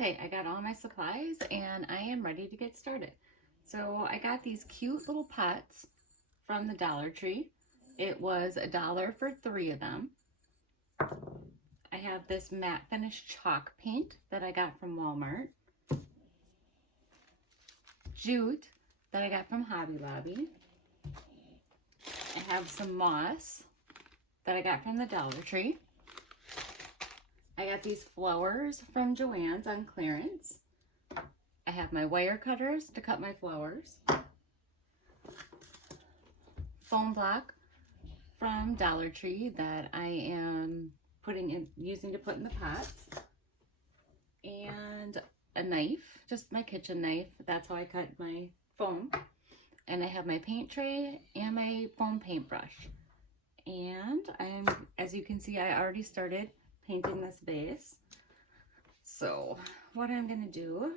Okay, I got all my supplies and I am ready to get started. So I got these cute little pots from the Dollar Tree. It was $1 for 3 of them. I have this matte finish chalk paint that I got from Walmart. Jute that I got from Hobby Lobby. I have some moss that I got from the Dollar Tree. I got these flowers from Joann's on clearance. I have my wire cutters to cut my flowers. Foam block from Dollar Tree that I am using to put in the pots. And a knife, just my kitchen knife. That's how I cut my foam. And I have my paint tray and my foam paintbrush. And as you can see, I already started painting this base. So what I'm gonna do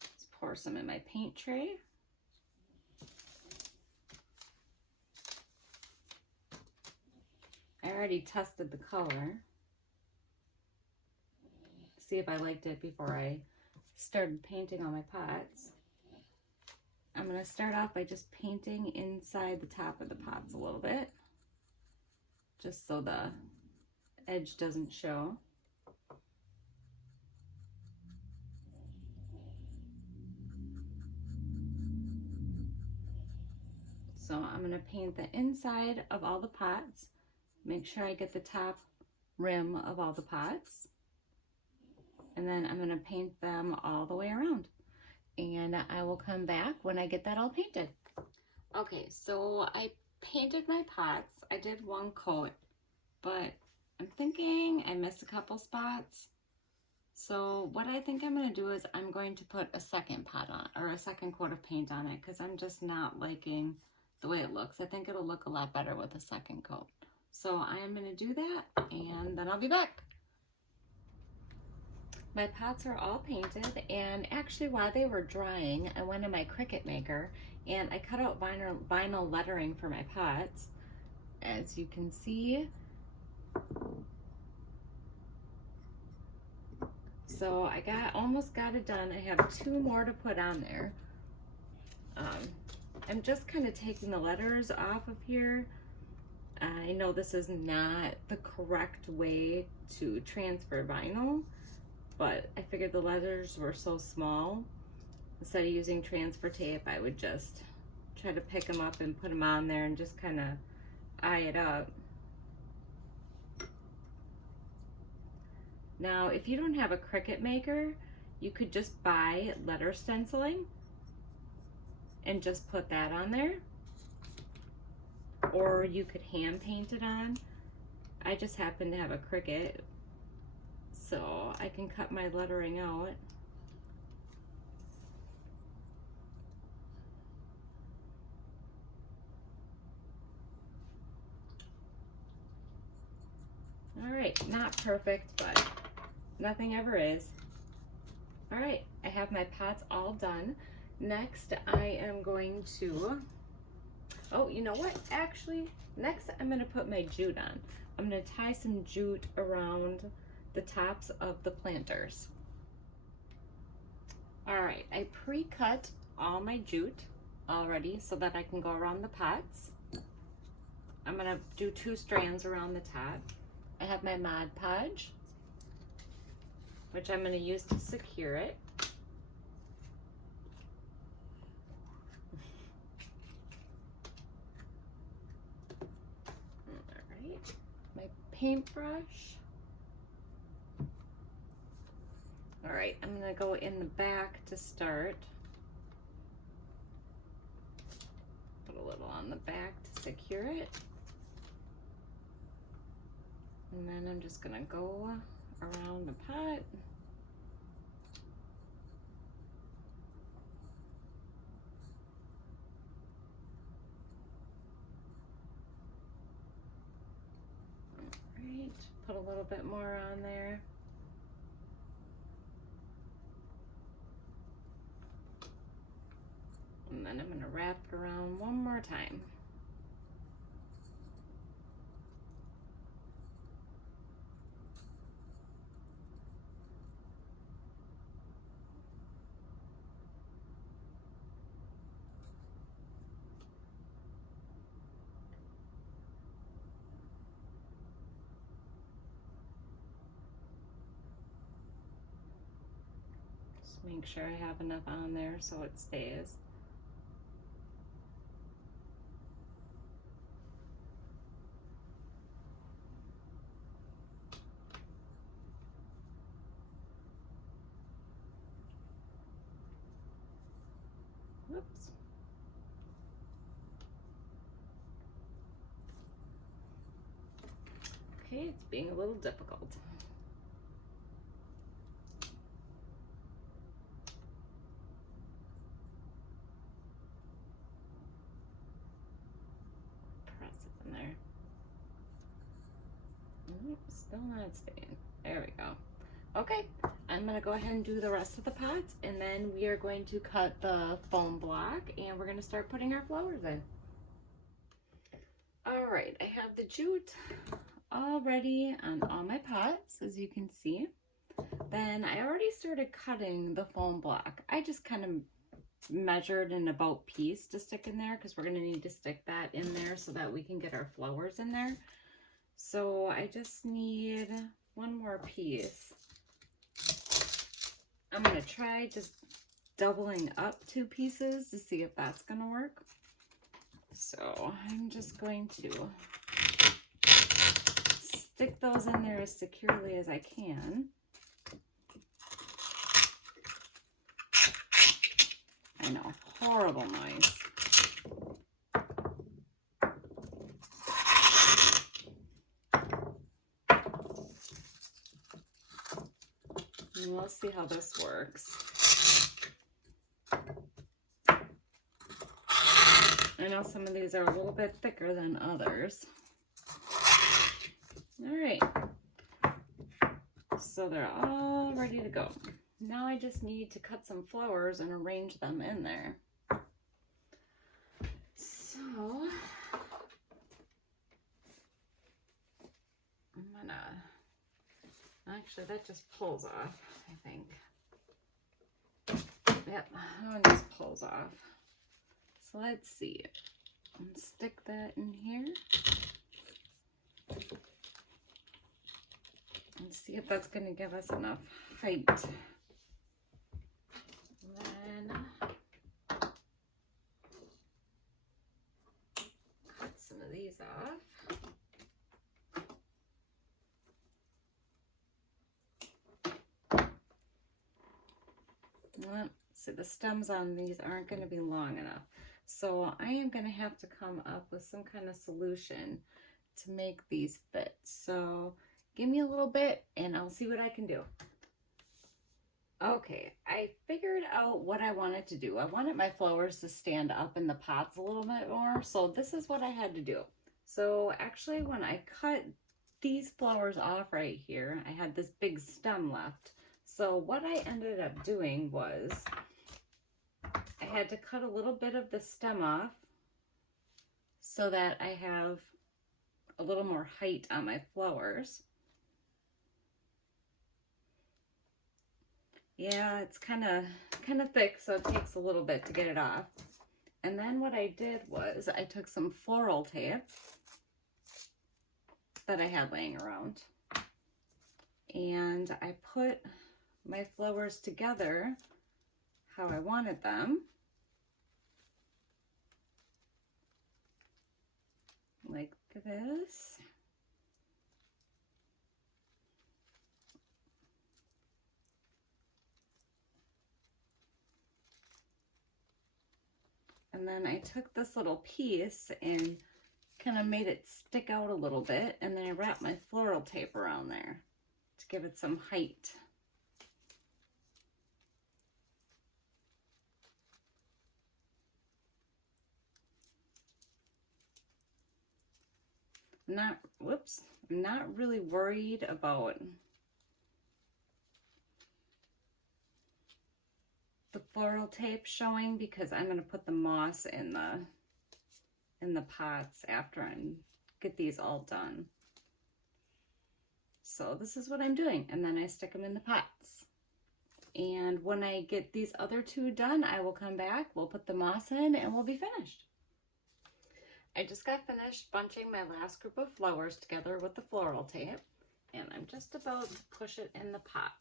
is pour some in my paint tray. I already tested the color. See if I liked it before I started painting all my pots. I'm gonna start off by just painting inside the top of the pots a little bit, just so the edge doesn't show. So I'm going to paint the inside of all the pots, make sure I get the top rim of all the pots, and then I'm going to paint them all the way around. And I will come back when I get that all painted. Okay, so I painted my pots. I did one coat, but I'm thinking I missed a couple spots. So what I think I'm going to do is I'm going to put a second pot on, or a second coat of paint on it, because I'm just not liking the way it looks. I think it'll look a lot better with a second coat. So I am going to do that, and then I'll be back. My pots are all painted, and actually while they were drying, I went in my Cricut maker and I cut out vinyl lettering for my pots. As you can see, so I almost got it done. I have 2 more to put on there. I'm just kind of taking the letters off of here. I know this is not the correct way to transfer vinyl, but I figured the letters were so small. Instead of using transfer tape, I would just try to pick them up and put them on there and just kind of eye it up. Now, if you don't have a Cricut maker, you could just buy letter stenciling and just put that on there. Or you could hand paint it on. I just happen to have a Cricut, so I can cut my lettering out. All right, not perfect, but nothing ever is. All right, I have my pots all done. Next, I am going to, oh, you know what? Actually, next I'm going to put my jute on. I'm going to tie some jute around the tops of the planters. All right, I pre-cut all my jute already so that I can go around the pots. I'm going to do 2 strands around the top. I have my Mod Podge, which I'm going to use to secure it. Alright, my paintbrush. Alright, I'm going to go in the back to start. Put a little on the back to secure it. And then I'm just going to go around the pot. Alright, put a little bit more on there. And then I'm going to wrap it around one more time. make sure I have enough on there so it stays. Whoops. Okay, it's being a little difficult. Press it in there. Still not staying. There we go. Okay, I'm gonna go ahead and do the rest of the pots, and then we are going to cut the foam block, and we're gonna start putting our flowers in. All right, I have the jute all ready on all my pots, as you can see. Then I already started cutting the foam block. I just kind of measured an about piece to stick in there because we're going to need to stick that in there so that we can get our flowers in there. So I just need one more piece. I'm going to try just doubling up 2 pieces to see if that's going to work. So I'm just going to stick those in there as securely as I can. I know, horrible noise. And we'll see how this works. I know some of these are a little bit thicker than others. All right, so they're all ready to go. Now I just need to cut some flowers and arrange them in there. So I'm gonna, actually that just pulls off, I think. Yep, that one just pulls off. So let's see, and stick that in here. And see if that's going to give us enough height. And then cut some of these off. Well, see, the stems on these aren't going to be long enough. So I am going to have to come up with some kind of solution to make these fit. So give me a little bit and I'll see what I can do. Okay, I figured out what I wanted to do. I wanted my flowers to stand up in the pots a little bit more, so this is what I had to do. So actually when I cut these flowers off right here, I had this big stem left. So what I ended up doing was I had to cut a little bit of the stem off so that I have a little more height on my flowers. Yeah, it's kind of thick, so it takes a little bit to get it off. And then what I did was I took some floral tape that I had laying around, and I put my flowers together how I wanted them, like this. And then I took this little piece and kind of made it stick out a little bit, and then I wrapped my floral tape around there to give it some height. I'm not really worried about the floral tape showing because I'm going to put the moss in the pots after I get these all done. So this is what I'm doing, and then I stick them in the pots. And when I get these other 2 done, I will come back, we'll put the moss in, and we'll be finished. I just got finished bunching my last group of flowers together with the floral tape, and I'm just about to push it in the pot.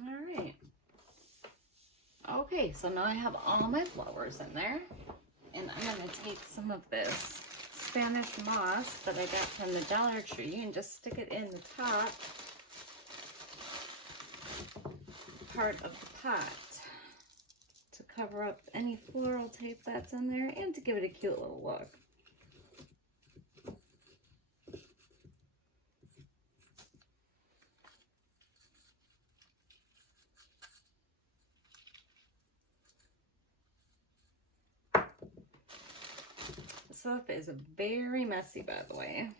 All right. Okay, so now I have all my flowers in there, and I'm going to take some of this Spanish moss that I got from the Dollar Tree and just stick it in the top part of the pot to cover up any floral tape that's in there and to give it a cute little look. This stuff is very messy, by the way.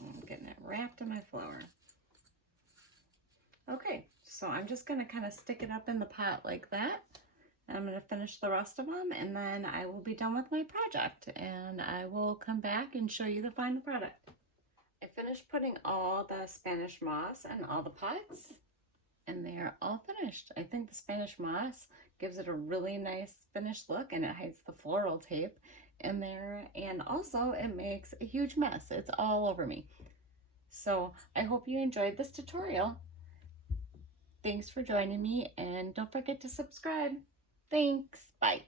I'm getting it wrapped in my flour. Okay, so I'm just going to kind of stick it up in the pot like that. And I'm going to finish the rest of them, and then I will be done with my project, and I will come back and show you the final product. I finished putting all the Spanish moss in all the pots, and they are all finished. I think the Spanish moss gives it a really nice finished look, and it hides the floral tape in there, and also it makes a huge mess. It's all over me. So I hope you enjoyed this tutorial. Thanks for joining me, and don't forget to subscribe. Thanks. Bye.